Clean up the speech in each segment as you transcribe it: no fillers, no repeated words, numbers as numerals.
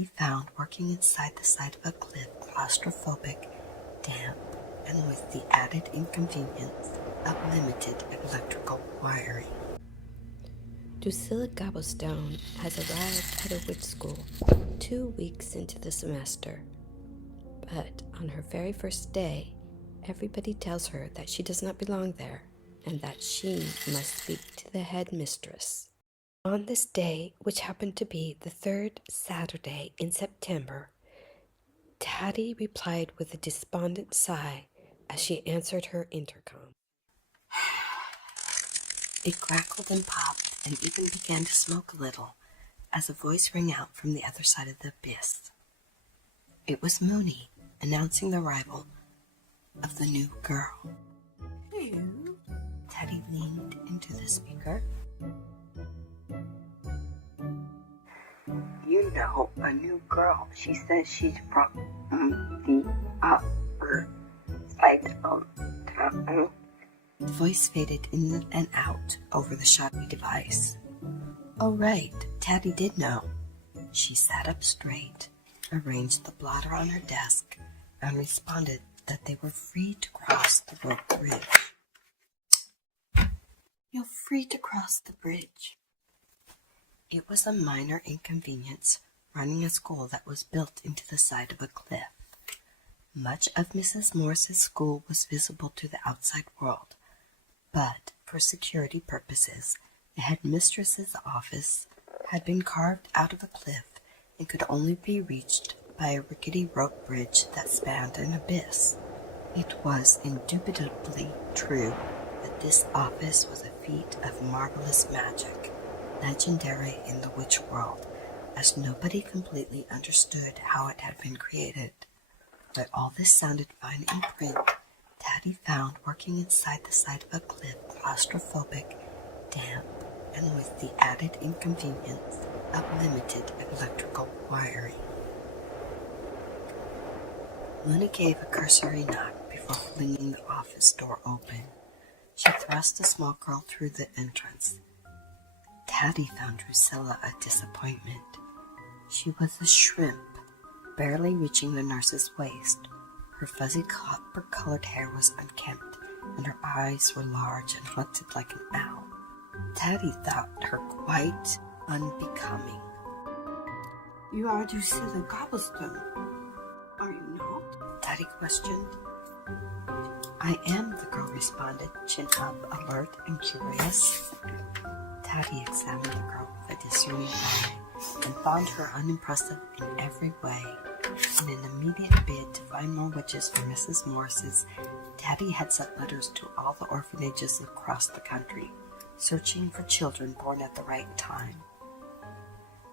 Taddy found working inside the side of a cliff, claustrophobic, damp, and with the added inconvenience of limited electrical wiring. Drusilla Gobblestone has arrived at a witch school 2 weeks into the semester. But on her very first day, everybody tells her that she does not belong there and that she must speak to the headmistress. On this day, which happened to be the third Saturday in September, Taddy replied with a despondent sigh as she answered her intercom. It crackled and popped and even began to smoke a little as a voice rang out from the other side of the abyss. It was Mooney announcing the arrival of the new girl. Who? Taddy leaned into the speaker. You know, a new girl. She says she's from the upper side of town. The voice faded in and out over the shoddy device. Oh, right, Taddy did know. She sat up straight, arranged the blotter on her desk, and responded that they were free to cross the rope bridge. You're free to cross the bridge. It was a minor inconvenience running a school that was built into the side of a cliff. Much of Mrs. Morris's school was visible to the outside world, but for security purposes, the headmistress's office had been carved out of a cliff and could only be reached by a rickety rope bridge that spanned an abyss. It was indubitably true that this office was a feat of marvelous magic, legendary in the witch world, as nobody completely understood how it had been created. But all this sounded fine in print. Taddy found working inside the side of a cliff, claustrophobic, damp, and with the added inconvenience of limited electrical wiring. Mooney gave a cursory knock before flinging the office door open. She thrust the small girl through the entrance. Taddy found Drusilla a disappointment. She was a shrimp, barely reaching the nurse's waist. Her fuzzy copper-colored hair was unkempt, and her eyes were large and hunted like an owl. Taddy thought her quite unbecoming. You are Drusilla Gobblestone, are you not? Taddy questioned. I am, the girl responded, chin up, alert and curious. Taddy examined the girl with a discerning eye and found her unimpressive in every way. In an immediate bid to find more witches for Mrs. Morris's, Taddy had sent letters to all the orphanages across the country, searching for children born at the right time.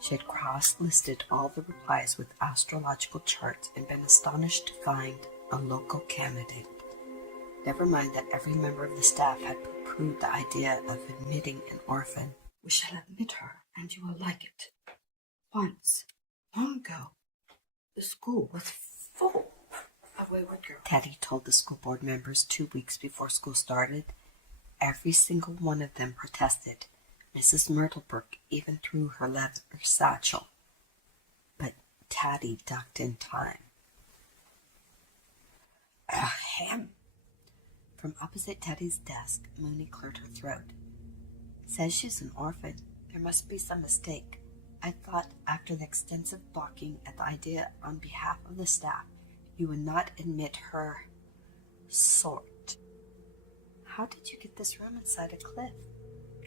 She had cross-listed all the replies with astrological charts and been astonished to find a local candidate. Never mind that every member of the staff had pooh-poohed the idea of admitting an orphan. We shall admit her, and you will like it. Once, long ago, the school was full of wayward girls. Taddy told the school board members 2 weeks before school started. Every single one of them protested. Mrs. Myrtlebrook even threw her leather satchel. But Taddy ducked in time. Ahem! From opposite Teddy's desk, Mooney cleared her throat. Says she's an orphan. There must be some mistake. I thought after the extensive balking at the idea on behalf of the staff, you would not admit her sort. How did you get this room inside a cliff?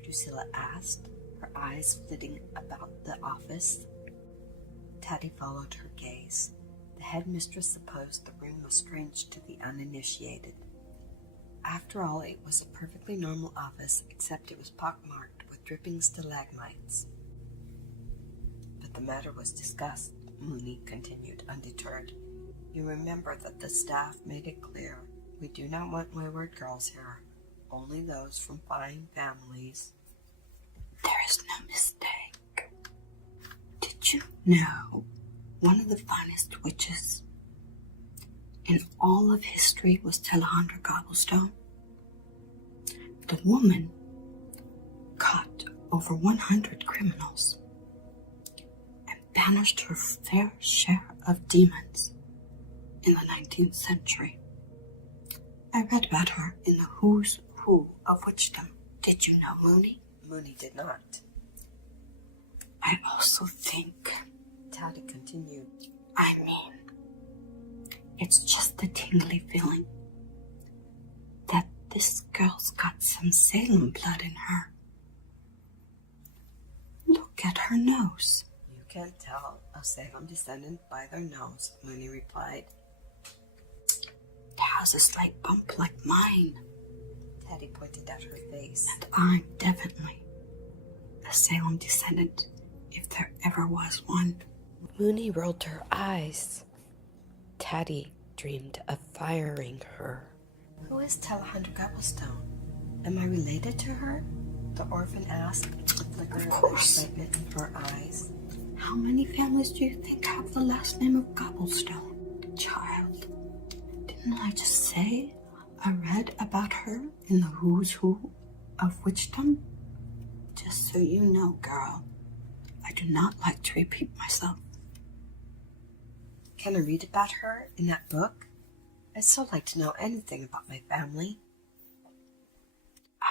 Drusilla asked, her eyes flitting about the office. Taddy followed her gaze. The headmistress supposed the room was strange to the uninitiated. After all, it was a perfectly normal office, except it was pockmarked with dripping stalagmites. But the matter was discussed, Mooney continued, undeterred. You remember that the staff made it clear we do not want wayward girls here, only those from fine families. There is no mistake. Did you know one of the finest witches in all of history was Drusilla Gobblestone? The woman caught over 100 criminals and banished her fair share of demons in the 19th century. I read about her in the Who's Who of Witchdom. Did you know, Mooney? Mooney did not. I also think, Taddy continued. I mean, it's just the tingly feeling that this girl's got some Salem blood in her. Look at her nose. You can't tell a Salem descendant by their nose, Mooney replied. It has a slight bump like mine. Teddy pointed at her face. And I'm definitely a Salem descendant, if there ever was one. Mooney rolled her eyes. Taddy dreamed of firing her. Who is Drusilla Gobblestone? Am I related to her? The orphan asked, a flicker of excitement in her eyes. How many families do you think have the last name of Gobblestone? Child, didn't I just say I read about her in the Who's Who of Witchdom? Just so you know, girl, I do not like to repeat myself. Can I read about her in that book? I'd so like to know anything about my family.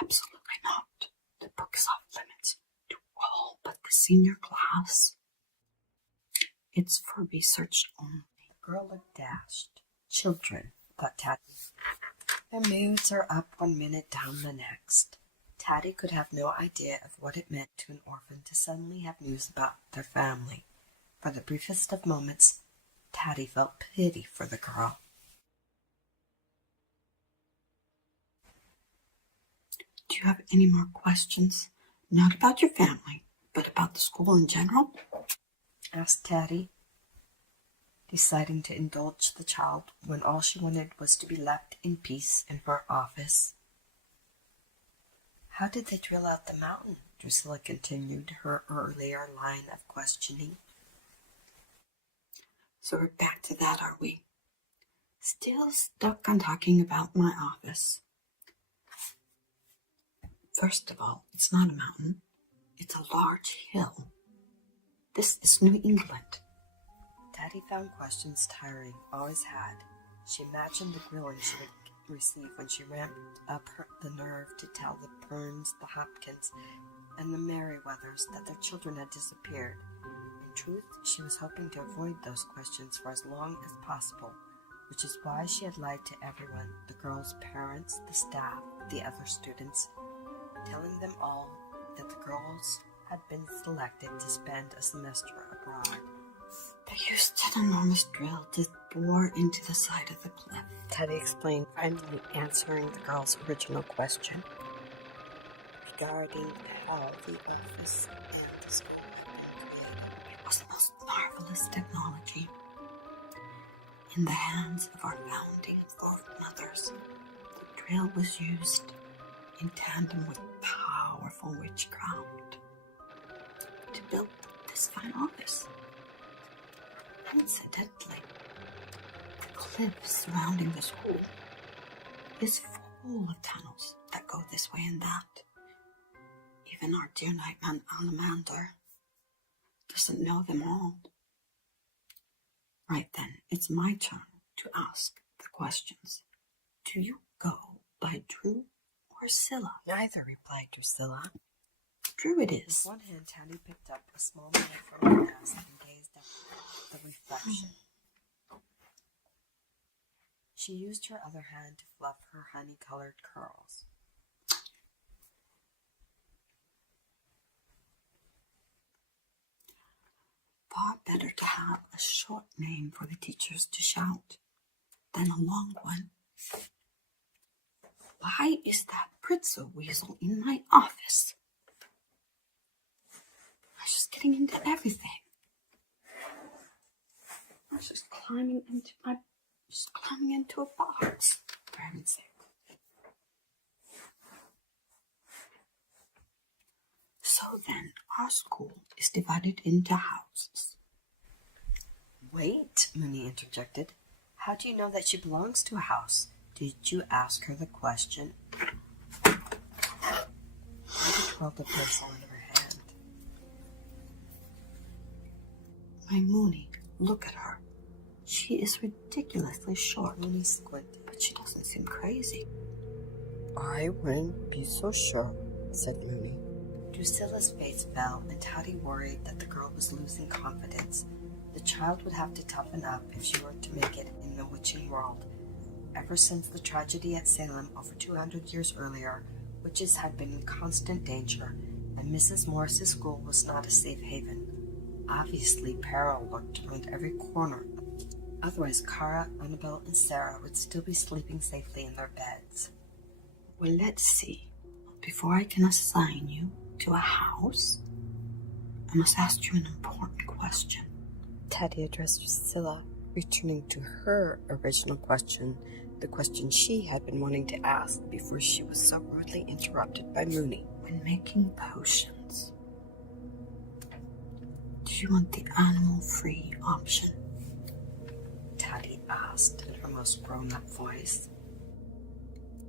Absolutely not. The book is off limits to all but the senior class. It's for research only. The girl looked dashed. Children, thought Taddy. Their moods are up one minute, down the next. Taddy could have no idea of what it meant to an orphan to suddenly have news about their family. For the briefest of moments, Taddy felt pity for the girl. Do you have any more questions? Not about your family, but about the school in general? Asked Taddy, deciding to indulge the child when all she wanted was to be left in peace in her office. How did they drill out the mountain? Drusilla continued her earlier line of questioning. So we're back to that, are we? Still stuck on talking about my office. First of all, it's not a mountain. It's a large hill. This is New England. Taddy found questions tiring, always had. She imagined the grilling she would receive when she ramped up the nerve to tell the Perns, the Hopkins, and the Merriweathers that their children had disappeared. In truth, she was hoping to avoid those questions for as long as possible, which is why she had lied to everyone, the girls' parents, the staff, the other students, telling them all that the girls had been selected to spend a semester abroad. They used an enormous drill to bore into the side of the cliff. Teddy explained, finally answering the girl's original question regarding how the office and the school had been created. It was the most marvelous technology in the hands of our founding foremothers. The drill was used in tandem with powerful witchcraft to build this fine office. Incidentally, the cliff surrounding the school is full of tunnels that go this way and that. Even our dear nightman Alamander doesn't know them all. Right then, it's my turn to ask the questions. Do you go by Drew or Scylla? Neither, replied Drusilla. Drew it is. With one hand, Taddy picked up a small mirror from her desk and gazed at the reflection. She used her other hand to fluff her honey-colored curls. Far better to have a short name for the teachers to shout than a long one. Why is that Pritzel weasel in my office? I was just getting into everything. I was just climbing into a box, for heaven's sake. So then, our school is divided into houses. Wait, Mooney interjected. How do you know that she belongs to a house? Did you ask her the question? Teddy twirled the pencil in her hand. My Mooney, look at her. She is ridiculously short. Mooney squinted. But she doesn't seem crazy. I wouldn't be so sure, said Mooney. Drusilla's face fell, and Toddy worried that the girl was losing confidence. The child would have to toughen up if she were to make it in the witching world. Ever since the tragedy at Salem over 200 years earlier, witches had been in constant danger, and Mrs. Morris's school was not a safe haven. Obviously, peril lurked around every corner. Otherwise, Kara, Annabelle, and Sarah would still be sleeping safely in their beds. Well, let's see. Before I can assign you to a house, I must ask you an important question. Teddy addressed Drusilla, returning to her original question, the question she had been wanting to ask before she was so rudely interrupted by Mooney. When making potions, do you want the animal-free option? Teddy asked in her most grown-up voice.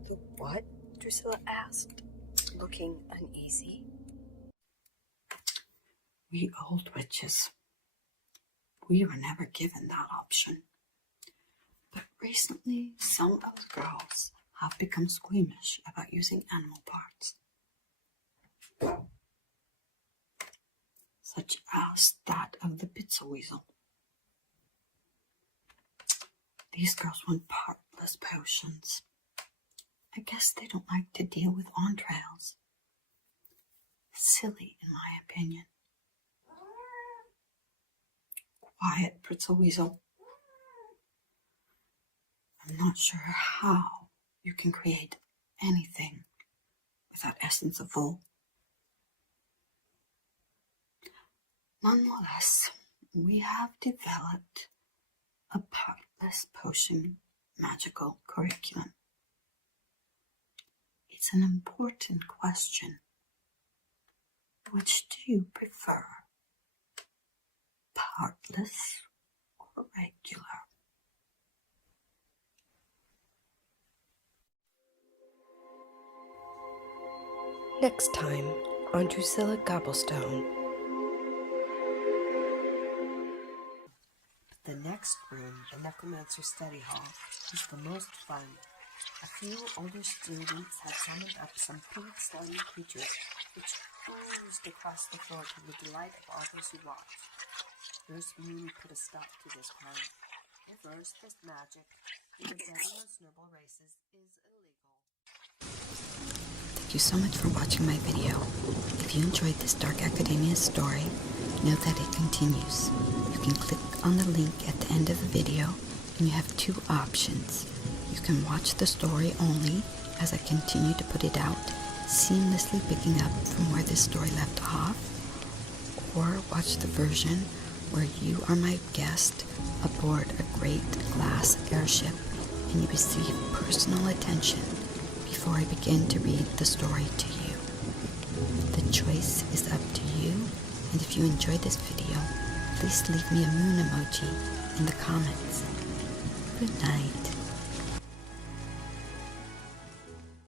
The what? Drusilla asked, looking uneasy. We old witches, we were never given that option. But recently, some of the girls have become squeamish about using animal parts, such as that of the pizza-weasel. These girls want partless potions. I guess they don't like to deal with entrails. Silly, in my opinion. Quiet, Pritzel-Weasel. I'm not sure how you can create anything without essence of wool. Nonetheless, we have developed a partless potion magical curriculum. It's an important question. Which do you prefer? Partless or regular? Next time on Drusilla Gobblestone. The next room, the Necromancer's study hall, was the most fun. A few older students had summoned up some pink slimy creatures which oozed across the floor to the delight of all those who watched. Nurse Mooney put a stop to this crime. Reverse this magic, even deadly on snowball races, is illegal. Thank you so much for watching my video. If you enjoyed this Dark Academia story, know that it continues. You can click on the link at the end of the video, and you have two options. You can watch the story only as I continue to put it out, seamlessly picking up from where this story left off, or watch the version where you are my guest aboard a great glass airship and you receive personal attention before I begin to read the story to you. The choice is up to you, and if you enjoyed this video, please leave me a moon emoji in the comments. Good night.